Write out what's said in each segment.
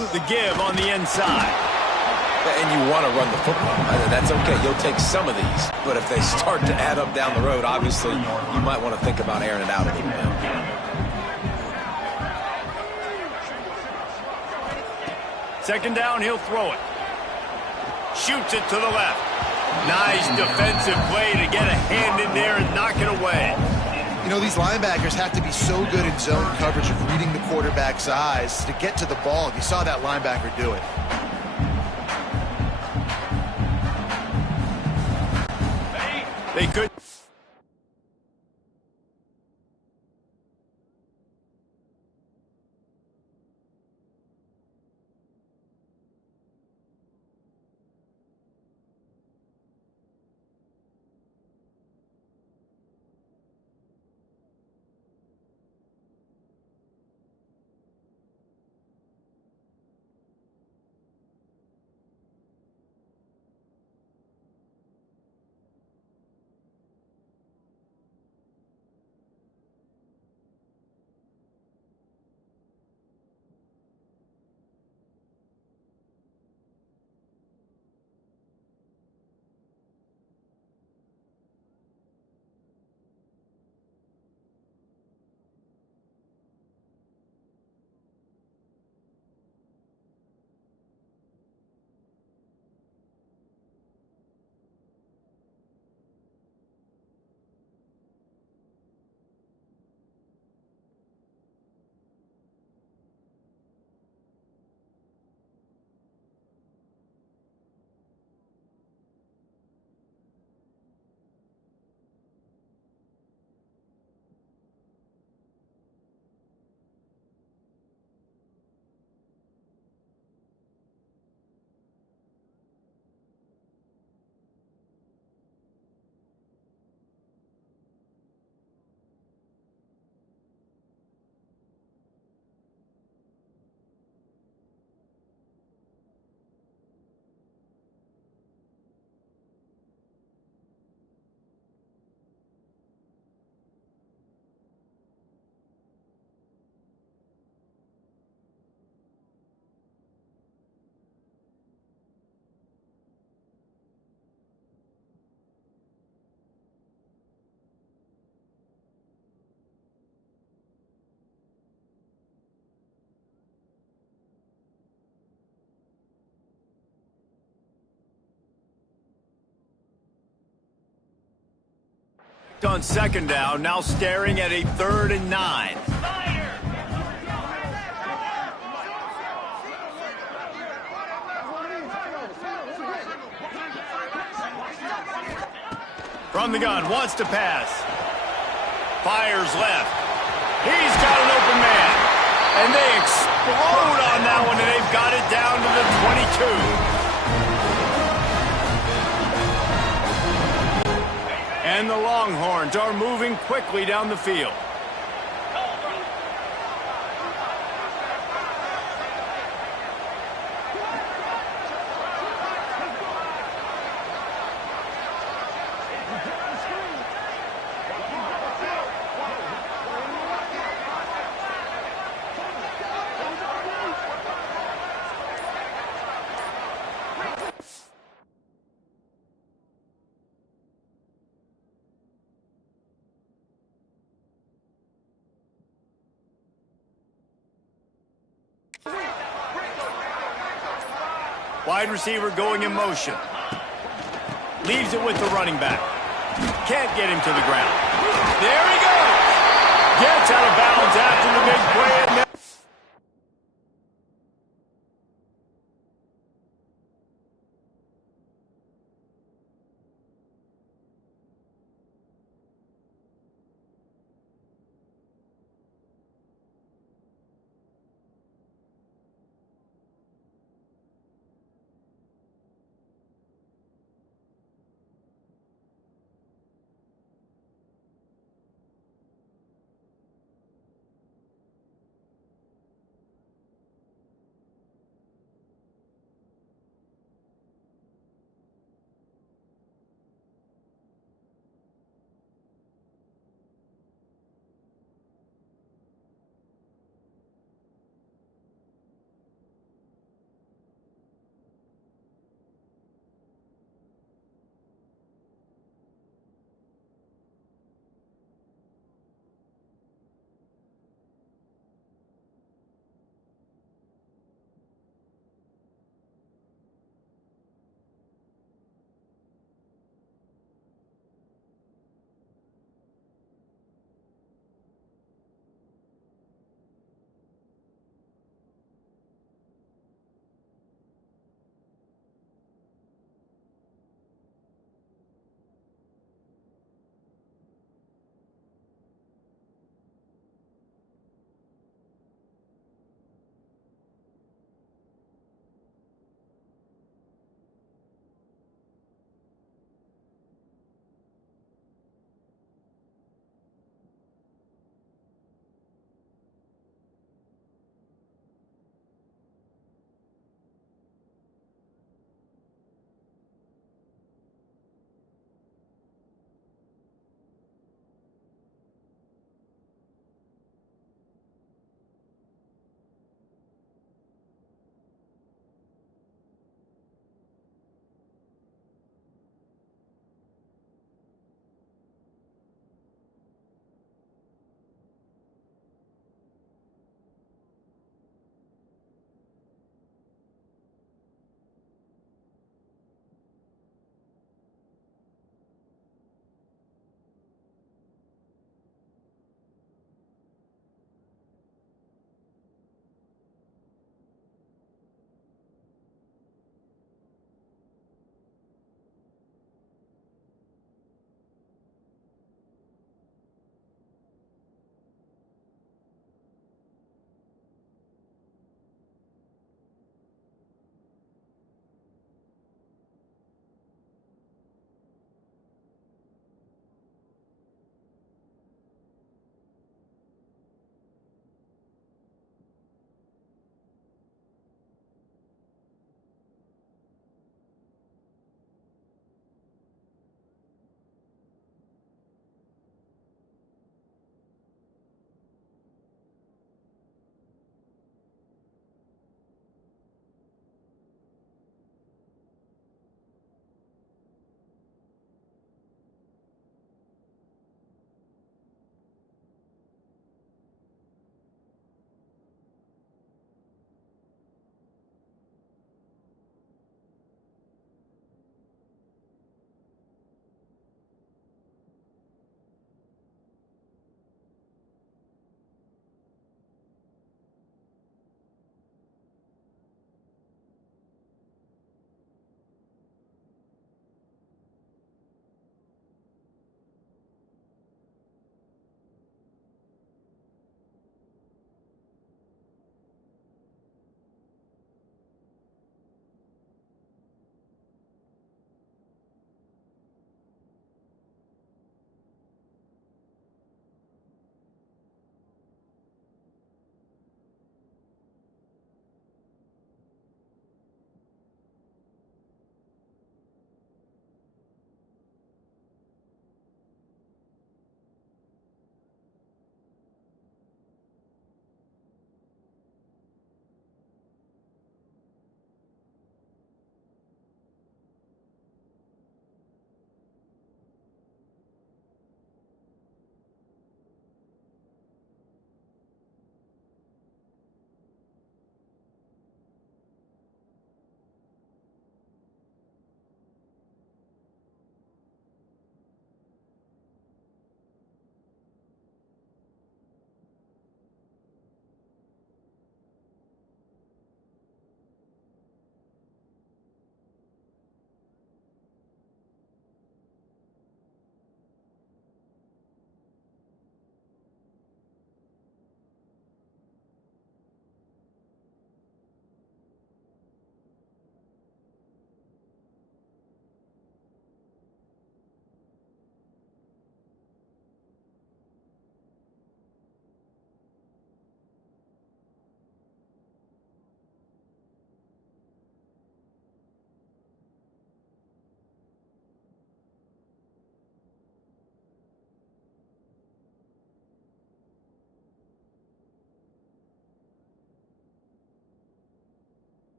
The give on the inside. And you want to run the football. That's okay. You'll take some of these. But if they start to add up down the road, obviously, you might want to think about airing it out a little bit. Second down, he'll throw it. Shoots it to the left. Nice defensive play to get a hand in there and knock it away. You know, these linebackers have to be so good in zone coverage of reading the quarterback's eyes to get to the ball. You saw that linebacker do it. They could. On second down, now staring at a 3rd and 9. From the gun, wants to pass. Fires left. He's got an open man. And they explode on that one, and they've got it down to the 22. And the Longhorns are moving quickly down the field. Wide receiver going in motion. Leaves it with the running back. Can't get him to the ground. There he goes! Gets out of bounds after the big play.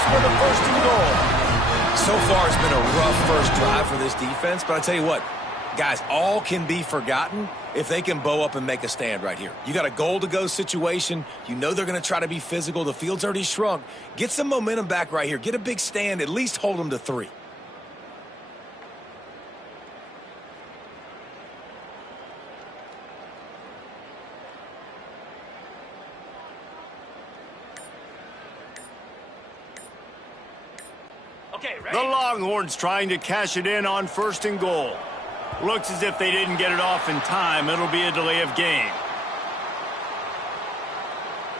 this with a 1st and goal. So far, it's been a rough first drive for this defense, but I tell you what, guys, all can be forgotten if they can bow up and make a stand right here. You got a goal-to-go situation. You know they're going to try to be physical. The field's already shrunk. Get some momentum back right here. Get a big stand. At least hold them to 3. The Longhorns trying to cash it in on 1st and goal. Looks as if they didn't get it off in time. It'll be a delay of game.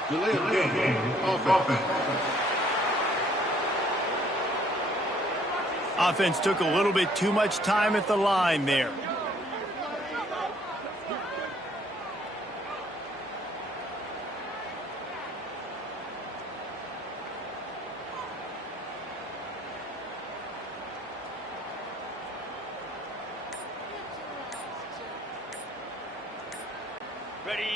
Delay of game. Offense. Offense took a little bit too much time at the line there.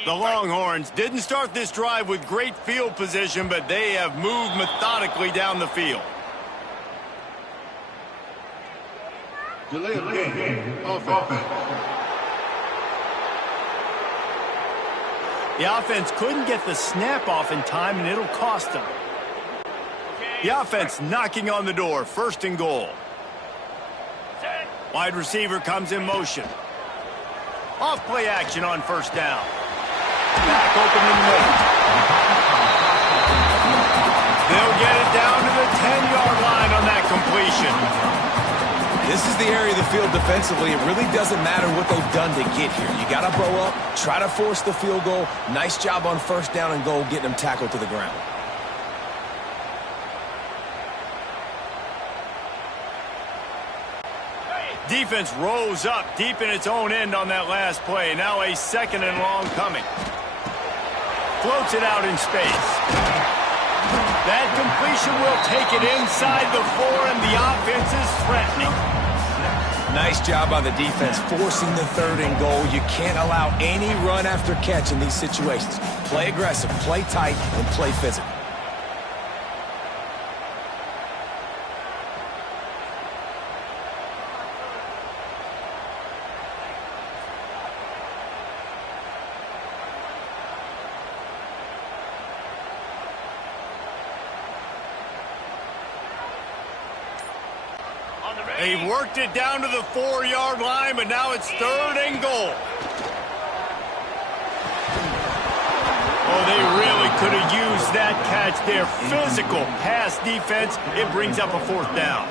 The Longhorns didn't start this drive with great field position, but they have moved methodically down the field. Delay of game. Offense. The offense couldn't get the snap off in time, and it'll cost them. The offense knocking on the door. 1st and goal. Wide receiver comes in motion. Off play action on 1st down. Back open in the middle. They'll get it down to the 10-yard line on that completion. This is the area of the field defensively. It really doesn't matter what they've done to get here. You got to bow up, try to force the field goal. Nice job on 1st down and goal, getting them tackled to the ground. Defense rose up deep in its own end on that last play. Now a 2nd and long coming. Floats it out in space. That completion will take it inside the 4, and the offense is threatening. Nice job by the defense forcing the 3rd and goal. You can't allow any run after catch in these situations. Play aggressive, play tight, and play physical. They've worked it down to the 4-yard line, but now it's 3rd and goal. Oh, they really could have used that catch there. Physical pass defense. It brings up a 4th down.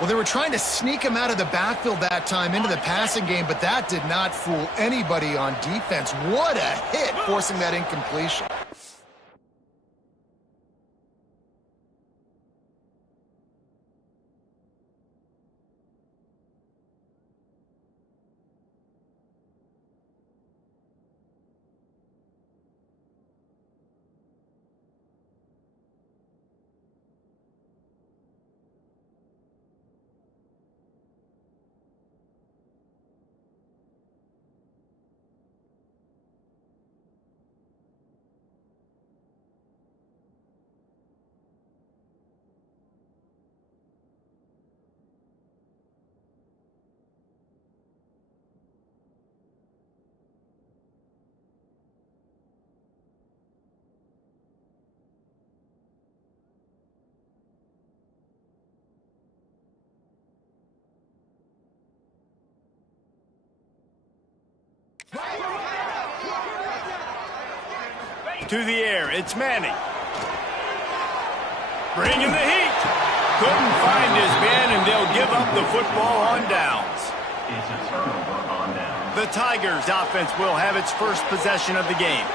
Well, they were trying to sneak him out of the backfield that time into the passing game, but that did not fool anybody on defense. What a hit, forcing that incompletion. To the air, it's Manning. Bringing the heat. Couldn't find his man, and they'll give up the football on downs. It's a turnover on downs. The Tigers offense will have its first possession of the game.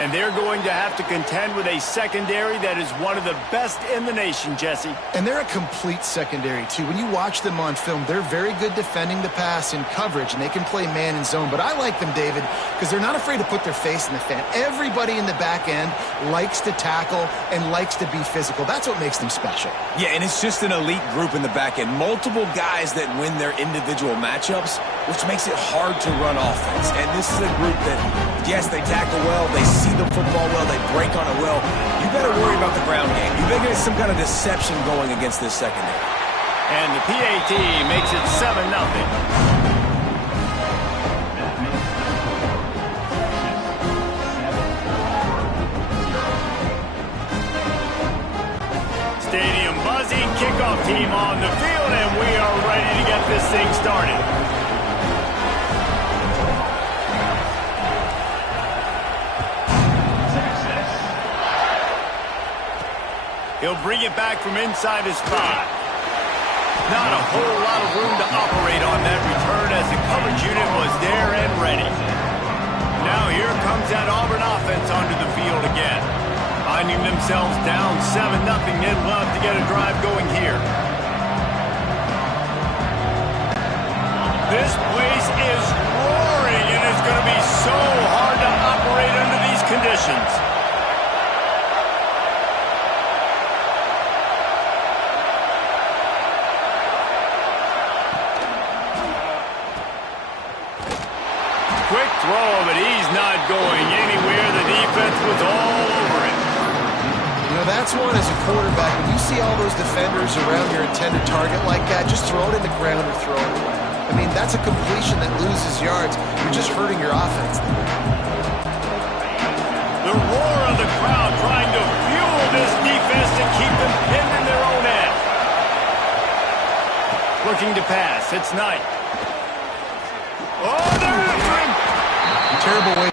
And they're going to have to contend with a secondary that is one of the best in the nation, Jesse. And they're a complete secondary, too. When you watch them on film, they're very good defending the pass in coverage, and they can play man and zone. But I like them, David, because they're not afraid to put their face in the fan. Everybody in the back end likes to tackle and likes to be physical. That's what makes them special. Yeah, and it's just an elite group in the back end. Multiple guys that win their individual matchups, which makes it hard to run offense. And this is a group that, yes, they tackle well, they see the football well, they break on it well. You better worry about the ground game. You better get some kind of deception going against this secondary. And the PAT makes it 7-0. Stadium buzzing, kickoff team on the field, and we are ready to get this thing started. He'll bring it back from inside his 5. Not a whole lot of room to operate on that return as the coverage unit was there and ready. Now here comes that Auburn offense onto the field again. Finding themselves down 7-0, they'd love to get a drive going here. This place is roaring, and it's going to be so hard to operate under these conditions. Quick throw, but he's not going anywhere. The defense was all over it. You know, that's one as a quarterback. When you see all those defenders around your intended target like that, just throw it in the ground or throw it away. I mean, that's a completion that loses yards. You're just hurting your offense. The roar of the crowd trying to fuel this defense to keep them pinned in their own end. Looking to pass. It's Knight. Oh, they're after him. Terrible way.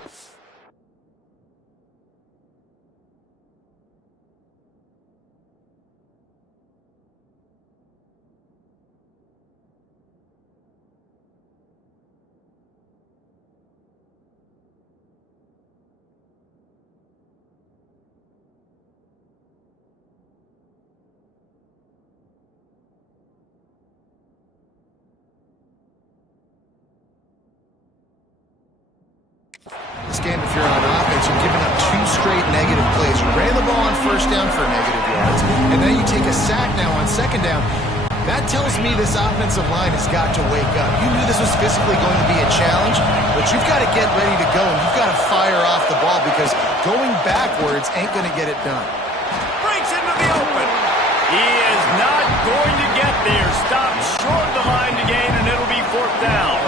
This game, if you're on offense, you're giving up 2 straight negative plays. You ran the ball on first down for negative yards, and then you take a sack now on second down. That tells me this offensive line has got to wake up. You knew this was physically going to be a challenge, but you've got to get ready to go, and you've got to fire off the ball because going backwards ain't going to get it done. Breaks into the open. He is not going to get there. Stopped short of the line to gain, and it'll be 4th down.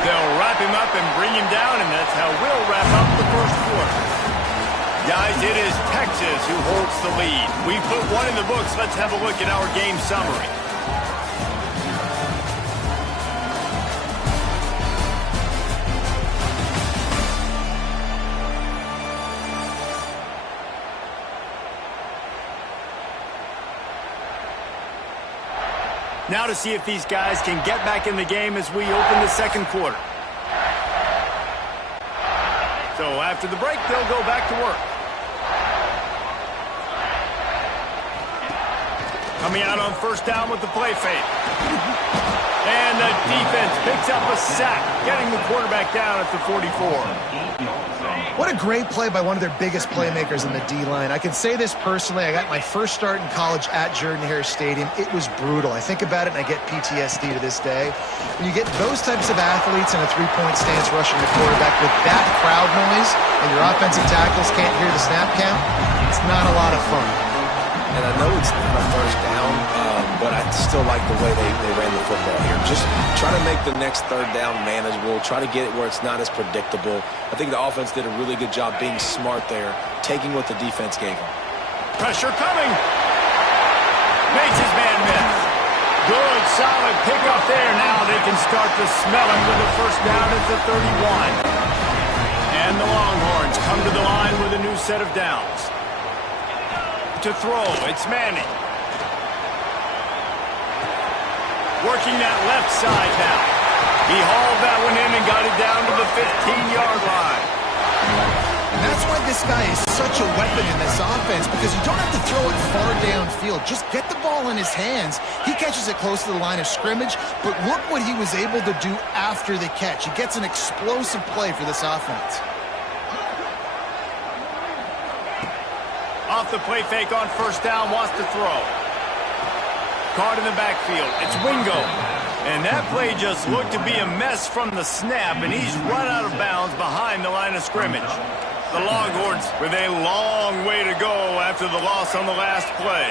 They'll wrap him up and bring him down, and that's how we'll wrap up the first quarter. Guys, it is Texas who holds the lead. We put one in the books. Let's have a look at our game summary. Now to see if these guys can get back in the game as we open the second quarter. So after the break, they'll go back to work. Coming out on first down with the play fake. And the defense picks up a sack, getting the quarterback down at the 44. What a great play by one of their biggest playmakers in the D-line. I can say this personally. I got my first start in college at Jordan-Hare Stadium. It was brutal. I think about it, and I get PTSD to this day. When you get those types of athletes in a three-point stance rushing the quarterback with that crowd noise and your offensive tackles can't hear the snap count, it's not a lot of fun. And I know it's not a first down, but I still like the way they ran the football here. Just try to make the next third down manageable. Try to get it where it's not as predictable. I think the offense did a really good job being smart there, taking what the defense gave them. Pressure coming. Makes his man miss. Good, solid pickup there. Now they can start to smell him with a first down at the 31. And the Longhorns come to the line with a new set of downs. To throw, it's Manning. Working that left side now. He hauled that one in and got it down to the 15-yard line. And that's why this guy is such a weapon in this offense, because you don't have to throw it far downfield. Just get the ball in his hands. He catches it close to the line of scrimmage, but look what he was able to do after the catch. He gets an explosive play for this offense. Off the play fake on first down, wants to throw. Caught in the backfield. It's Wingo. And that play just looked to be a mess from the snap, and he's run out of bounds behind the line of scrimmage. The Longhorns with a long way to go after the loss on the last play.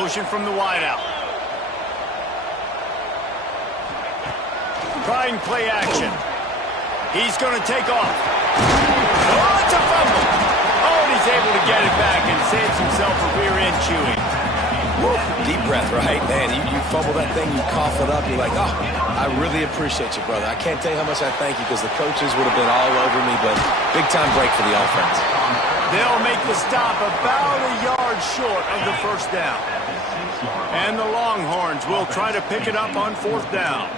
Motion from the wideout. Trying play action. He's going to take off. Oh, it's a fumble. Oh, and he's able to get it back and saves himself a rear end chewing. Woo, deep breath, right? Man, you fumble that thing, you cough it up, you're like, oh, I really appreciate you, brother. I can't tell you how much I thank you, because the coaches would have been all over me, but big-time break for the offense. They'll make the stop about a yard short of the first down. And the Longhorns will try to pick it up on fourth down.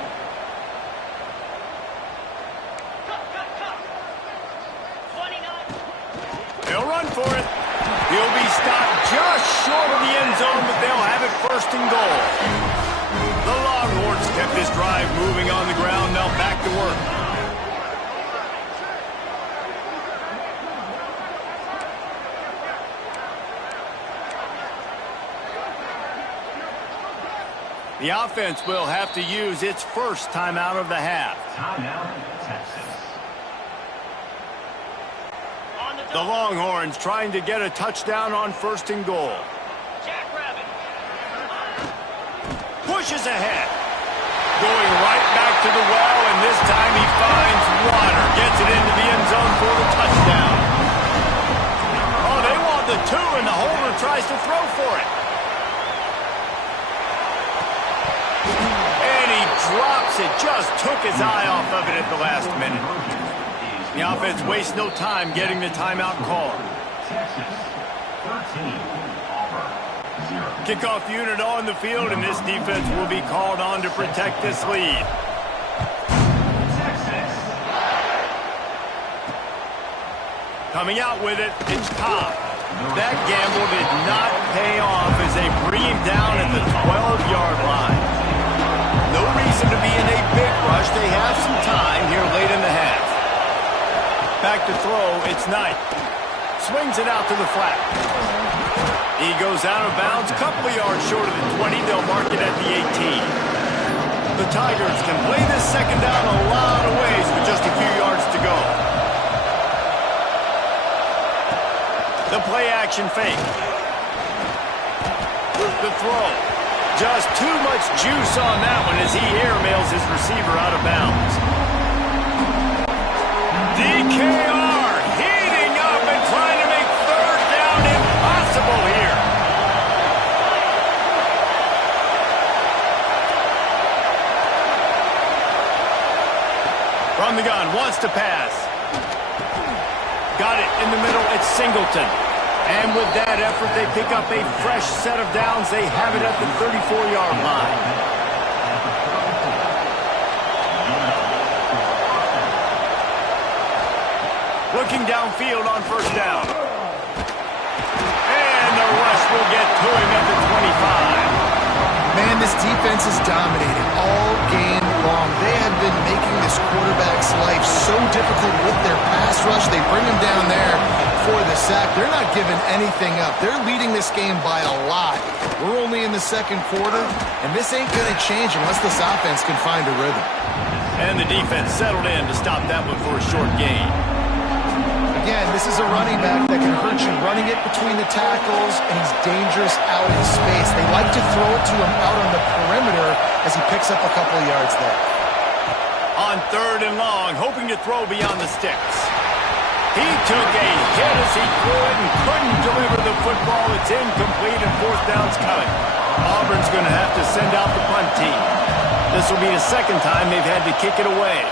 They'll run for it. He'll be stopped just short of the end zone, but they'll have it first and goal. The Longhorns kept this drive moving on the ground. Now back to work. The offense will have to use its first timeout of the half. Timeout, Texas. The Longhorns trying to get a touchdown on first and goal. Pushes ahead. Going right back to the well, and this time he finds water. Gets it into the end zone for the touchdown. Oh, they want the two, and the holder tries to throw for it. And he drops it. Just took his eye off of it at the last minute. The offense wastes no time getting the timeout call. Texas 13, Auburn 0. Kickoff unit on the field, and this defense will be called on to protect this lead. Texas. Coming out with it, it's Cobb. That gamble did not pay off as they bring him down at the 12-yard line. No reason to be in a big rush. They have some time here late in the half. Back to throw, it's Knight. Swings it out to the flat. He goes out of bounds, couple of yards short of the 20. They'll mark it at the 18. The Tigers can play this second down a lot of ways with just a few yards to go. The play action fake. The throw. Just too much juice on that one as he airmails his receiver out of bounds. DKR heating up and trying to make third down impossible here. From the gun, wants to pass. Got it in the middle, it's Singleton. And with that effort, they pick up a fresh set of downs. They have it at the 34-yard line. Looking downfield on first down. And the rush will get to him at the 25. Man, this defense is dominated all game long. They have been making this quarterback's life so difficult with their pass rush. They bring him down there for the sack. They're not giving anything up. They're leading this game by a lot. We're only in the second quarter, and this ain't going to change unless this offense can find a rhythm. And the defense settled in to stop that one for a short gain. Again, this is a running back that can hurt you running it between the tackles, and he's dangerous out in space. They like to throw it to him out on the perimeter as he picks up a couple of yards there. On third and long, hoping to throw beyond the sticks. He took a hit as he threw it and couldn't deliver the football. It's incomplete and fourth down's coming. Auburn's going to have to send out the punt team. This will be the second time they've had to kick it away.